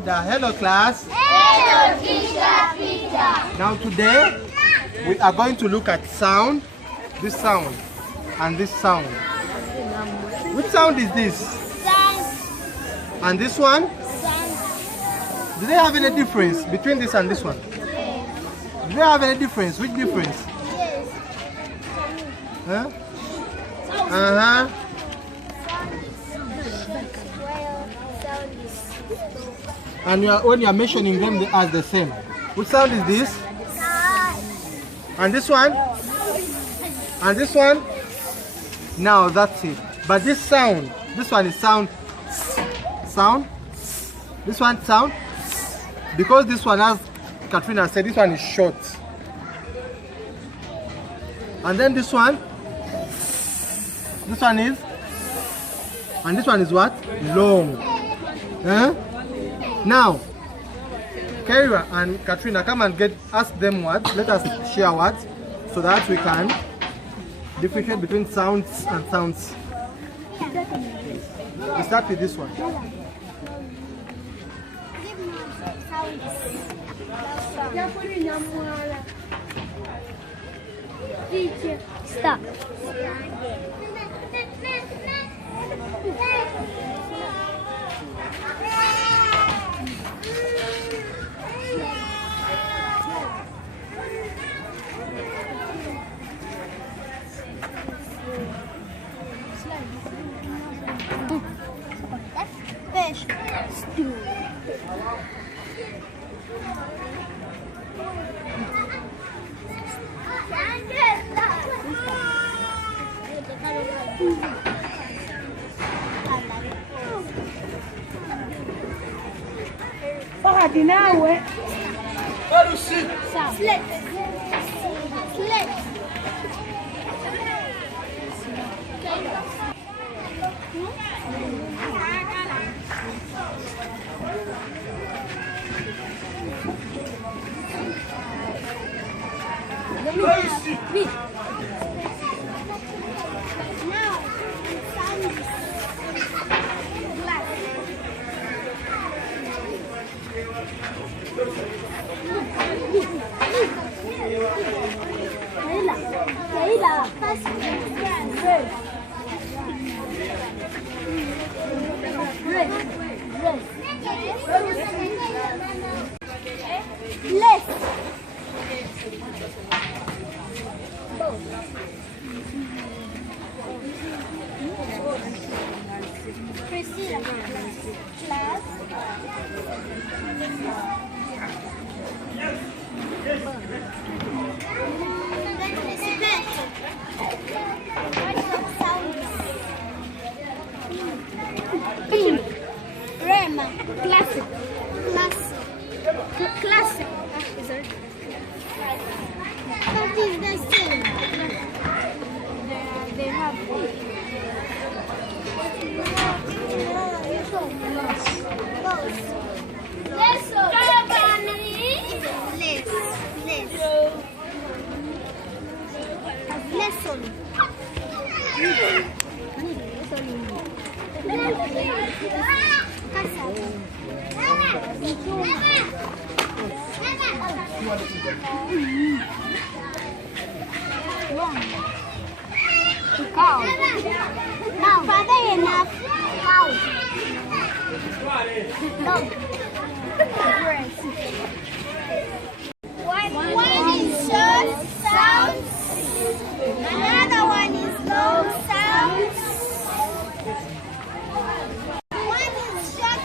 Louder. Hello class. Hello teacher Peter. Now today we are going to look at sound, this sound and this sound. Which sound is this? Sound. And this one? Sound. Do they have any difference between this and this one? Yes. Do they have any difference? Which difference? Yes. Huh? Uh-huh. And when you are mentioning them, they are the same. Which sound is this? And this one? And this one? Now that's it. But this sound, this one is sound. Sound. This one sound. Because this one, as Katrina said, this one is short. And then this one. This one is. And this one is what? Long. Huh? Now, Kaira and Katrina, come and ask them words. Let us share words so that we can differentiate between sounds and sounds. We start with this one. Stop. Fish stew. Wakati nawe Slit. Slit. Now, sound glass. Kayla. Less. Priscilla. Class. Rema. Classic. Classic. Classic. That is the same. They have lesson. Cow. Now, father enough. Cow. Dog. One is short sounds. Another one is long sounds. One is short.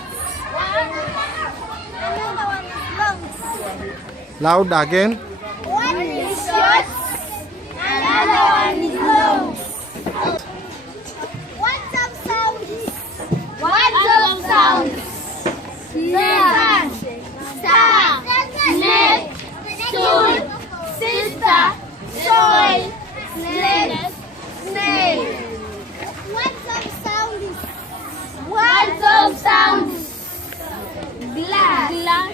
Another one is long. Loud again. One is short. Another one is long. What's up sounds? What's up sounds? Star, star, snake, stool, sister, soil, snake, snake. What's up sounds? What's up sounds? Glass, glass.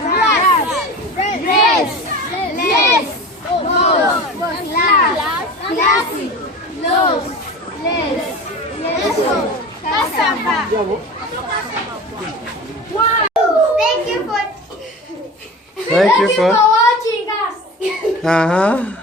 Grass, race, less, boss, class, classic, low, less, Thank you for Thank you for watching us. uh-huh.